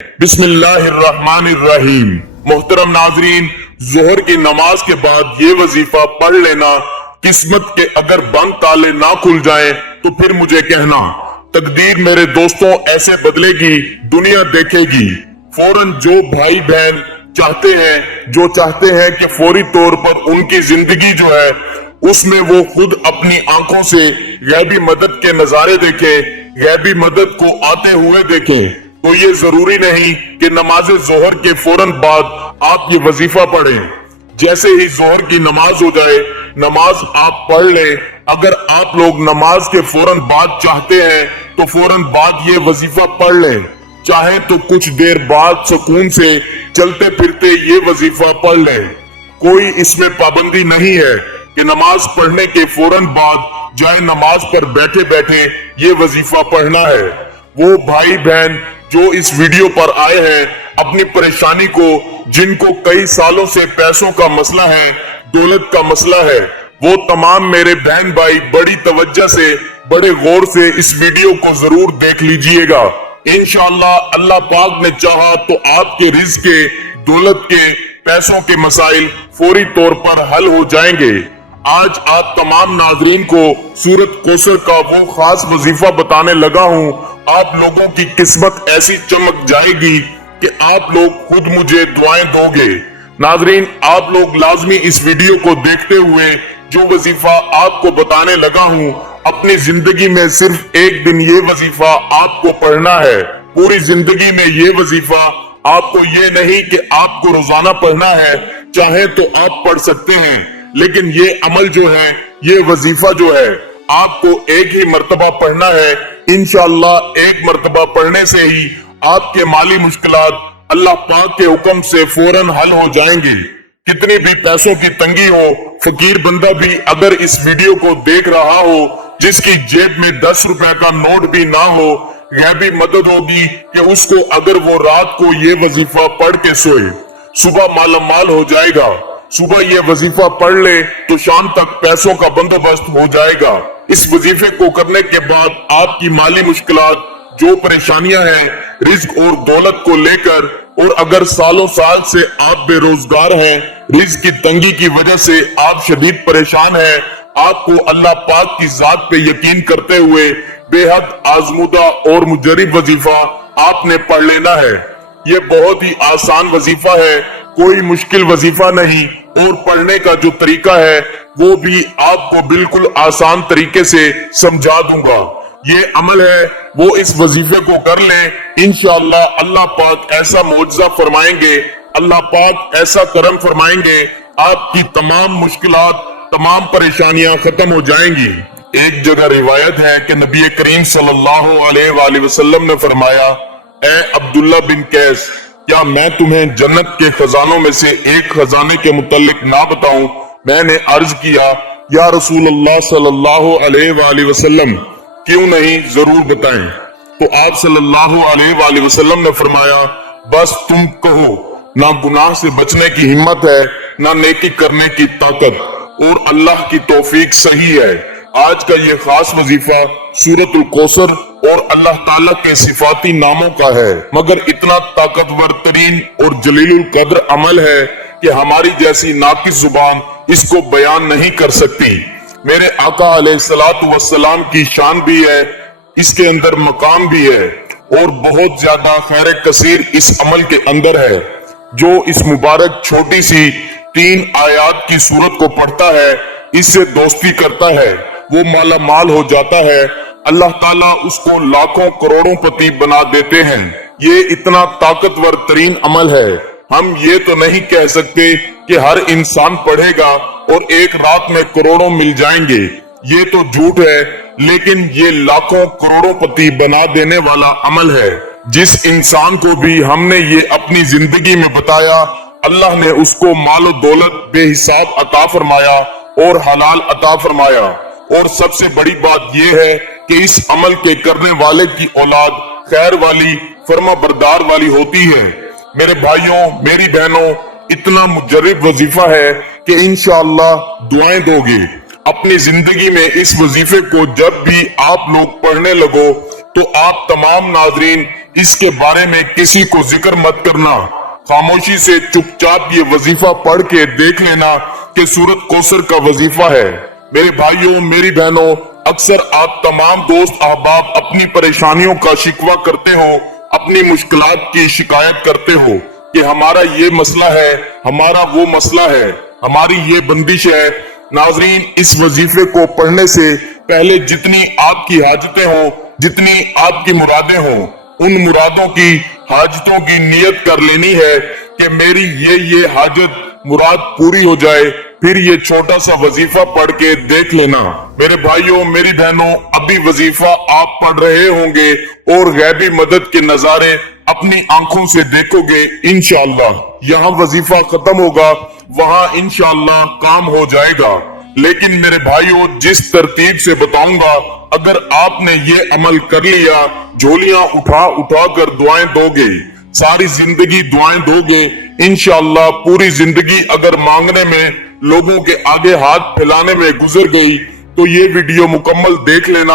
बिस्मिल्लाहिर्रहमानिर्रहीम। मोहतरम नाजरीन, जोहर की नमाज के बाद ये वजीफा पढ़ लेना। किस्मत के अगर बंद ताले ना खुल जाएं तो फिर मुझे कहना। तकदीर मेरे दोस्तों ऐसे बदलेगी, दुनिया देखेगी। फौरन जो भाई बहन चाहते हैं कि फौरी तौर पर उनकी जिंदगी जो है उसमें वो खुद अपनी आंखों से गैबी मदद के नजारे देखें, गैबी मदद को आते हुए देखें, तो ये जरूरी नहीं कि नमाज जोहर के फौरन बाद आप ये वजीफा पढ़ें। जैसे ही जोहर की नमाज हो जाए, नमाज आप पढ़ लें। अगर आप लोग नमाज के फौरन बाद चाहते हैं तो फौरन बाद ये वजीफा पढ़ लें। चाहे तो कुछ देर बाद सुकून से चलते फिरते ये वजीफा पढ़ लें। कोई इसमें पाबंदी नहीं है कि नमाज पढ़ने के फौरन बाद जाए नमाज पर बैठे बैठे ये वजीफा पढ़ना है। वो भाई बहन जो इस वीडियो पर आए हैं अपनी परेशानी को, जिनको कई सालों से पैसों का मसला है, दौलत का मसला है, वो तमाम मेरे बहन भाई बड़ी तवज्जो से, बड़े गौर से इस वीडियो को जरूर देख लीजिएगा। इंशाअल्लाह अल्लाह पाक ने चाहा तो आपके रिज़्क़ के, दौलत के, पैसों के मसाइल फौरी तौर पर हल हो जाएंगे। आज आप तमाम नाजरीन को सूरत कौसर का वो खास वजीफा बताने लगा हूँ। आप लोगों की किस्मत ऐसी चमक जाएगी कि आप लोग खुद मुझे दुआएं दोगे। नाजरीन, आप लोग लाजमी इस वीडियो को देखते हुए जो वजीफा आपको बताने लगा हूँ, अपनी जिंदगी में सिर्फ एक दिन ये वजीफा आपको पढ़ना है। पूरी जिंदगी में ये वजीफा आपको, ये नहीं कि आपको रोजाना पढ़ना है, चाहे तो आप पढ़ सकते हैं, लेकिन ये अमल जो है, ये वजीफा जो है, आपको एक ही मर्तबा पढ़ना है। इंशाअल्लाह एक मर्तबा पढ़ने से ही आपके माली मुश्किलात अल्लाह पाक के हुक्म से फौरन हल हो जाएंगी। कितनी भी पैसों की तंगी हो, फकीर बंदा भी अगर इस वीडियो को देख रहा हो, जिसकी जेब में 10 रुपए का नोट भी ना हो, गैबी मदद होगी कि उसको अगर वो रात को ये वजीफा पढ़ के सोए, सुबह मालामाल हो जाएगा। सुबह ये वजीफा पढ़ ले तो शाम तक पैसों का बंदोबस्त हो जाएगा। इस वजीफे को करने के बाद आपकी माली मुश्किलात, जो परेशानियां हैं रिज्क और दौलत को लेकर, और अगर सालों साल से आप बेरोजगार हैं, रिज्क की तंगी की वजह से आप शदीद परेशान हैं, आपको अल्लाह पाक की जात पे यकीन करते हुए बेहद आजमुदा और मुजर्रिब वजीफा आपने पढ़ लेना है। ये बहुत ही आसान वजीफा है, कोई मुश्किल वजीफा नहीं, और पढ़ने का जो तरीका है वो भी आपको बिल्कुल आसान तरीके से समझा दूंगा। ये अमल है, वो इस वजीफे को कर लें। इंशाअल्लाह अल्लाह पाक ऐसा मौजज़ा फरमाएंगे, अल्लाह पाक ऐसा करम फरमाएंगे, आपकी तमाम मुश्किलात, तमाम परेशानियां खत्म हो जाएंगी। एक जगह रिवायत है कि नबी करीम सल्लल्लाहु अलैहि वसल्लम ने फरमाया, ए अब्दुल्ला बिन कैस, क्या मैं तुम्हें जन्नत के खजानों में से एक खजाने के मुतालिक ना बताऊं? मैंने अर्ज किया, या रसूल अल्लाह सल्लल्लाहु अलैहि वसल्लम, क्यों नहीं, जरूर बताएं। तो आप सल्लल्लाहु अलैहि वसल्लम ने फरमाया, बस तुम कहो, ना गुनाह से बचने की हिम्मत है, ना नेकी करने की ताकत, और अल्लाह की तौफीक सही है। आज का ये खास वजीफा सूरतुल कौसर और अल्लाह ताला के सिफाती नामों का है, मगर इतना ताकतवर तरीन और जलीलुल कद्र अमल है कि हमारी जैसी नाकिस जुबान इसको बयान नहीं कर सकती। मेरे आका अलैहिस्सलातु वस्सलाम की शान भी है, इसके अंदर मकाम भी है, और बहुत ज्यादा खैर कसीर इस अमल के अंदर है। जो इस मुबारक छोटी सी 3 आयात की सूरत को पढ़ता है, इससे दोस्ती करता है, वो माला माल हो जाता है। अल्लाह ताला उसको लाखों करोड़ों पति बना देते हैं। ये इतना ताकतवर तरीन अमल है। हम ये तो नहीं कह सकते कि हर इंसान पढ़ेगा और एक रात में करोड़ों मिल जाएंगे, ये तो झूठ है, लेकिन ये लाखों करोड़ों पति बना देने वाला अमल है। जिस इंसान को भी हमने ये अपनी जिंदगी में बताया, अल्लाह ने उसको मालो दौलत बेहिसाब अता फरमाया और हलाल अता फरमाया। और सबसे बड़ी बात यह है कि इस अमल के करने वाले की औलाद खैर वाली, फर्मा बरदार वाली होती है। मेरे भाइयों, मेरी बहनों, इतना मुजर्रिब वजीफा है कि इंशाअल्लाह दुआएं दोगे। अपनी जिंदगी में इस वजीफे को जब भी आप लोग पढ़ने लगो तो आप तमाम नाजरीन इसके बारे में किसी को जिक्र मत करना। खामोशी से चुपचाप ये वजीफा पढ़ के देख लेना कि सूरत कौसर का वजीफा है। मेरे भाइयों, मेरी बहनों, अक्सर आप तमाम दोस्त अहबाब अपनी परेशानियों का शिकवा करते हो, अपनी मुश्किलात की शिकायत करते हो कि हमारा ये मसला है, हमारा वो मसला है, हमारी ये बंदिश है। नाजरीन, इस वजीफे को पढ़ने से पहले जितनी आपकी हाजतें हो, जितनी आपकी मुरादें हो, उन मुरादों की, हाजतों की नियत कर लेनी है कि मेरी ये हाजत मुराद पूरी हो जाए। फिर ये छोटा सा वजीफा पढ़ के देख लेना। मेरे भाइयों, मेरी बहनों, अभी वजीफा आप पढ़ रहे होंगे और गैबी मदद के नजारे अपनी आंखों से देखोगे इंशाअल्लाह। यहाँ वजीफा खत्म होगा, वहाँ इंशाअल्लाह काम हो जाएगा। लेकिन मेरे भाइयों, जिस तरतीब से बताऊंगा, अगर आपने ये अमल कर लिया, झोलियां उठा उठा कर दुआएं दोगे, सारी जिंदगी दुआएं दोगे, इंशाअल्लाह पूरी जिंदगी अगर मांगने में, लोगों के आगे हाथ फैलाने में गुजर गई, तो ये वीडियो मुकम्मल देख लेना।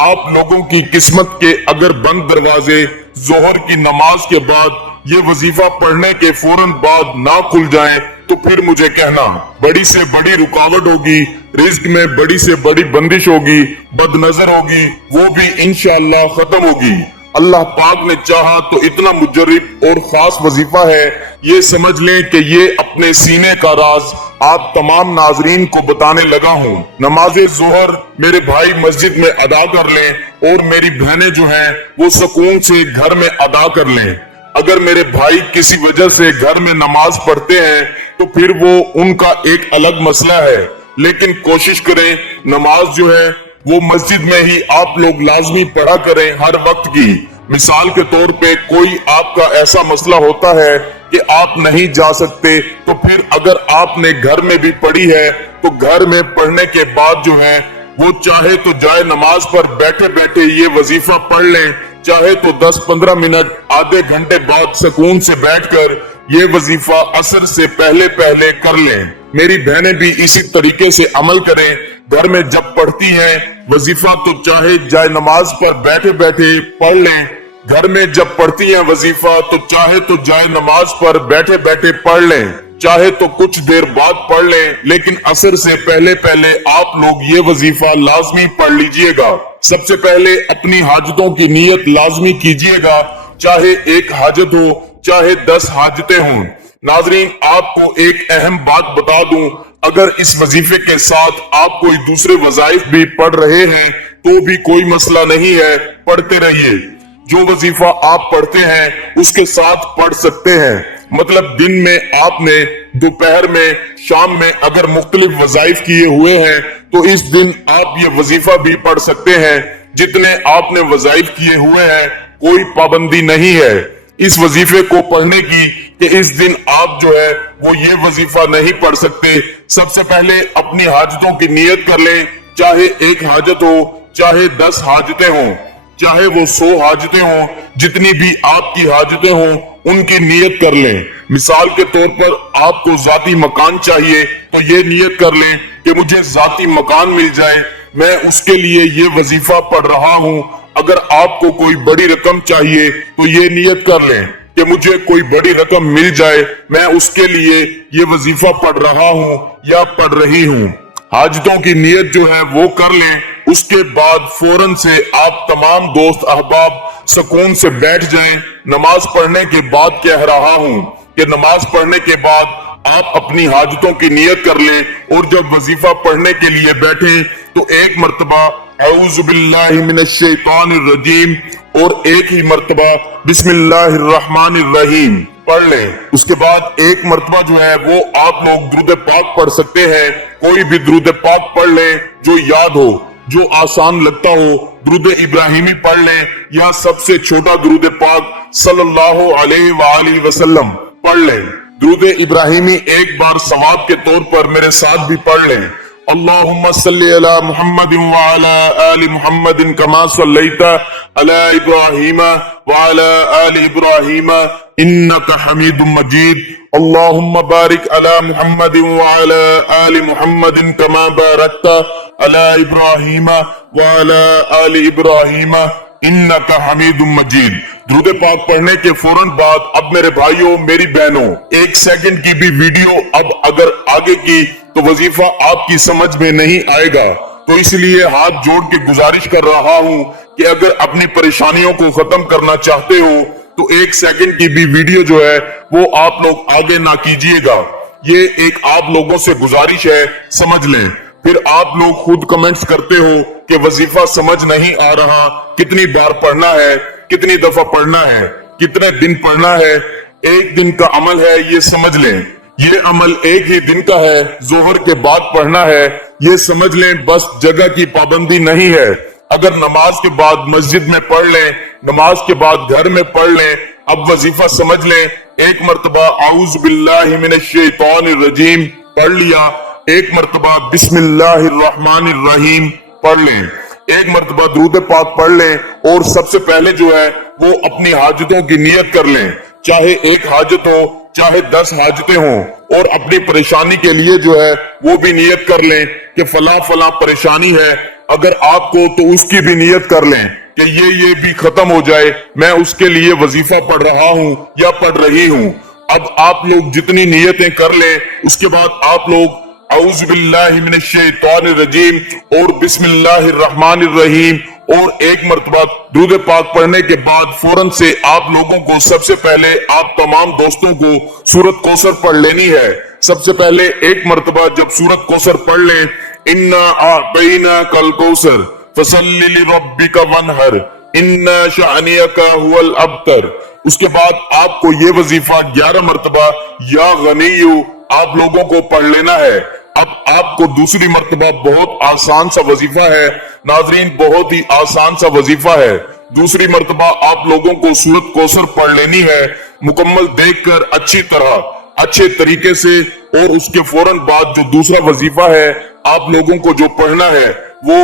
आप लोगों की किस्मत के अगर बंद दरवाजे जोहर की नमाज के बाद ये वजीफा पढ़ने के फौरन बाद ना खुल जाएं, तो फिर मुझे कहना। बड़ी से बड़ी रुकावट होगी, रिज्क में बड़ी से बड़ी बंदिश होगी, बदनजर होगी, वो भी इंशाअल्लाह खत्म होगी। अल्लाह पाक ने चाहा तो इतना मुजर्रिब और खास वजीफा है, ये समझ लें कि ये अपने सीने का राज आप तमाम नाजरीन को बताने लगा हूँ। नमाज जोहर मेरे भाई मस्जिद में अदा कर लें और मेरी बहनें जो हैं वो सुकून से घर में अदा कर लें। अगर मेरे भाई किसी वजह से घर में नमाज पढ़ते हैं तो फिर वो उनका एक अलग मसला है, लेकिन कोशिश करें नमाज जो है वो मस्जिद में ही आप लोग लाजमी पढ़ा करें हर वक्त की। मिसाल के तौर पे कोई आपका ऐसा मसला होता है कि आप नहीं जा सकते, तो फिर अगर आपने घर में भी पढ़ी है तो घर में पढ़ने के बाद जो है वो चाहे तो जाए नमाज पर बैठे बैठे ये वजीफा पढ़ लें, चाहे तो 10-15 मिनट आधे घंटे बाद सुकून से बैठकर ये वजीफा असर से पहले पहले कर लें। मेरी बहनें भी इसी तरीके से अमल करें। घर में जब पढ़ती हैं वजीफा तो चाहे जाए नमाज पर बैठे बैठे पढ़ लें। घर में जब पढ़ती हैं वजीफा तो चाहे तो जाए नमाज पर बैठे बैठे पढ़ लें, चाहे तो कुछ देर बाद पढ़ लें, लेकिन असर से पहले पहले आप लोग ये वजीफा लाजमी पढ़ लीजिएगा। सबसे पहले अपनी हाजतों की नियत लाजमी कीजिएगा, चाहे एक हाजत हो चाहे 10 हाजतें हों। नाजरीन, आपको एक अहम बात बता दूं, अगर इस वजीफे के साथ आप कोई दूसरे वजाइफ भी पढ़ रहे हैं तो भी कोई मसला नहीं है, पढ़ते रहिए। जो वजीफा आप पढ़ते हैं उसके साथ पढ़ सकते हैं। मतलब दिन में आपने, दोपहर में, शाम में अगर मुख्तलिफ वजाइफ किए हुए हैं तो इस दिन आप ये वजीफा भी पढ़ सकते हैं। जितने आपने वजाइफ किए हुए हैं कोई पाबंदी नहीं है इस वजीफे को पढ़ने की कि इस दिन आप जो है वो ये वजीफा नहीं पढ़ सकते। सबसे पहले अपनी हाजतों की नियत कर लें, चाहे एक हाजत हो चाहे 10 हाजतें हों, चाहे वो 100 हाजतें हों, जितनी भी आपकी हाजतें हों उनकी नियत कर लें। मिसाल के तौर पर आपको जाती मकान चाहिए तो ये नियत कर लें कि मुझे जाती मकान मिल जाए, मैं उसके लिए ये वजीफा पढ़ रहा हूँ। अगर आपको कोई बड़ी रकम चाहिए तो ये नियत कर लें कि मुझे कोई बड़ी रकम मिल जाए, मैं उसके लिए ये वजीफा पढ़ रहा हूँ या पढ़ रही हूँ। हाजतों की नियत जो है वो कर लें। उसके बाद फौरन से आप तमाम दोस्त अहबाब सुकून से बैठ जाएं। नमाज पढ़ने के बाद कह रहा हूँ कि नमाज पढ़ने के बाद आप अपनी हाजतों की नियत कर लें और जब वजीफा पढ़ने के लिए बैठें तो एक मर्तबा औज़ु बिल्लाहि मिनश शैतानिर रजीम और एक ही मर्तबा बिस्मिल्लाहिर रहमानिर रहीम पढ़ लें। उसके बाद एक मर्तबा जो है वो आप लोग दुरूद पाक पढ़ सकते हैं। कोई भी दुरूद पाक पढ़ लें जो याद हो, जो आसान लगता हो। दुरूद इब्राहिमी पढ़ लें या सबसे छोटा दुरूद पाक सल्लल्लाहु अलैहि वसल्लम पढ़ लें। दुरूद इब्राहिमी एक बार सवाब के तौर पर मेरे साथ भी पढ़ लें। अल्लाहुम्मा सल्ली अला मुहम्मदिन व अला आलि मुहम्मदिन कमा सल्लैता अला इब्राहीम व अला आलि इब्राहीम इन्नका हमीदुम मजीद। अल्लाहुम्मा बारिक अला मुहम्मदिन व अला आलि मुहम्मदिन कमा बारकता अला इब्राहीम व अला आलि इब्राहीम इन्नका हमीदुम मजीद। दुरूद पाक पढ़ने के फौरन बाद अब मेरे भाइयों मेरी बहनों 1 सेकंड की भी वीडियो अब अगर आगे की तो वजीफा आपकी समझ में नहीं आएगा। तो इसलिए हाथ जोड़ के गुजारिश कर रहा हूं कि अगर अपनी परेशानियों को खत्म करना चाहते हो तो 1 सेकंड की भी वीडियो जो है वो आप लोग आगे ना कीजिएगा। ये एक आप लोगों से गुजारिश है, समझ लें। फिर आप लोग खुद कमेंट्स करते हो कि वजीफा समझ नहीं आ रहा, कितनी बार पढ़ना है, कितनी दफा पढ़ना है, कितने दिन पढ़ना है। 1 दिन का अमल है, ये समझ लें। ये अमल 1 ही दिन का है, जोहर के बाद पढ़ना है, ये समझ लें। बस जगह की पाबंदी नहीं है। अगर नमाज के बाद मस्जिद में पढ़ लें, नमाज के बाद घर में पढ़ लें। अब वजीफा समझ लें। 1 मरतबा औज़ु बिल्लाहि मिनश शैतानिर रजीम पढ़ लिया, 1 मरतबा बिस्मिल्लाहिर्रहमानिर्रहीम पढ़ लें, 1 मरतबा दुरूद पाक पढ़ लें और सबसे पहले जो है वो अपनी हाजतों की नियत कर लें। चाहे 1 हाजत हो, चाहे 10 हाजतें हों, और अपनी परेशानी के लिए जो है वो भी नियत कर लें कि फला फला परेशानी है। अगर आपको तो उसकी भी नियत कर लें कि ये भी खत्म हो जाए, मैं उसके लिए वजीफा पढ़ रहा हूं या पढ़ रही हूं। अब आप लोग जितनी नियतें कर लें, उसके बाद आप लोग औज़ु बिल्लाहि मिनश शैतानिर रजीम और बिस्मिल्लाहिर्रहमानिर्रहीम और 1 मरतबा दुरूद पाक पढ़ने के बाद फौरन से आप लोगों को सबसे पहले आप तमाम दोस्तों को सूरत कौसर पढ़ लेनी है। सबसे पहले 1 मरतबा जब सूरत कौसर पढ़ लें, इन्ना आतैनाकल कौसर फसल्लि लिरब्बिका वनहर इन्ना शानियका हुवल अबतर। उसके बाद आपको ये वजीफा 11 मरतबा या गनीयु आप लोगों को पढ़ लेना है। अब आपको दूसरी मर्तबा बहुत आसान सा वजीफा है नाजरीन, बहुत ही आसान सा वजीफा है। दूसरी मर्तबा आप लोगों को सूरत कौसर पढ़ लेनी है, मुकम्मल देखकर अच्छी तरह अच्छे तरीके से। और उसके फौरन बाद जो दूसरा वजीफा है आप लोगों को जो पढ़ना है वो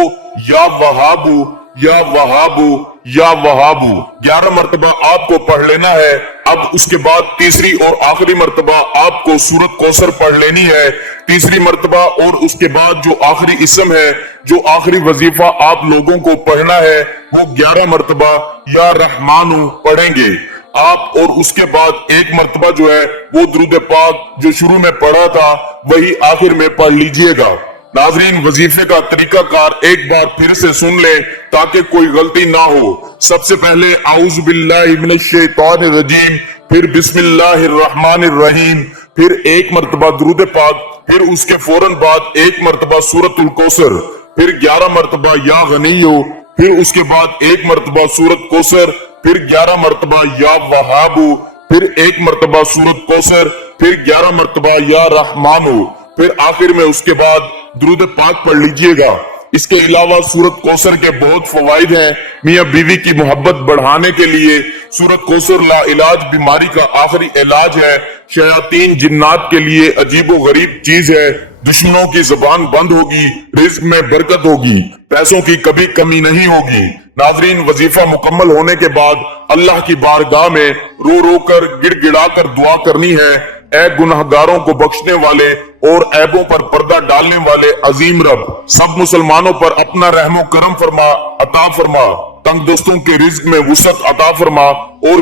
या वहाबू या वहाबू या वहाबू 11 मरतबा आपको पढ़ लेना है। अब उसके बाद तीसरी और आखिरी मर्तबा आपको सूरत कौसर पढ़ लेनी है, तीसरी मर्तबा। और उसके बाद जो आखिरी इसम है, जो आखिरी वजीफा आप लोगों को पढ़ना है वो 11 मरतबा या रहमानु पढ़ेंगे आप। और उसके बाद 1 मरतबा जो है वो दुरूद पाक जो शुरू में पढ़ा था वही आखिर में पढ़ लीजिएगा। नाजरीन, वजीफे का तरीकाकार एक बार फिर से सुन ले ताकि कोई गलती ना हो। सबसे पहले औज़ु बिल्लाहि मिनश शैतानिर रजीम, फिर बिस्मिल्लाहिर्रहमानिर्रहीम, फिर 1 मरतबा दुरूद पाक, फिर उसके फौरन बाद 1 मरतबा सूरतुल कौसर, फिर 11 मरतबा या गनीयो, फिर उसके बाद 1 मरतबा सूरत कौसर, फिर 11 मरतबा या वहाबू, फिर 1 मरतबा सूरत कौसर, फिर 11 मरतबा या रहमानु, फिर आखिर में उसके बाद दुरूद पाक पढ़ लीजिएगा। इसके अलावा सूरत कौसर के बहुत फवाइद हैं। मियां बीवी की मोहब्बत बढ़ाने के लिए सूरत कौसर ला इलाज बीमारी का आखिरी इलाज है। शयातीन जिन्नात के लिए अजीबो गरीब चीज है। दुश्मनों की जुबान बंद होगी, रिज्क में बरकत होगी, पैसों की कभी कमी नहीं होगी। नाजरीन, वजीफा मुकम्मल होने के बाद अल्लाह की बारगाह में रो रो कर गिड़गिड़ा कर दुआ करनी है। ऐ गुनाहगारों को बख्शने वाले और ऐबों पर पर्दा डालने वाले अजीम रब, सब मुसलमानों पर अपना रहमो करम फरमा, अता फरमा, तंग दोस्तों के रिज्क में वुसअत अता फरमा और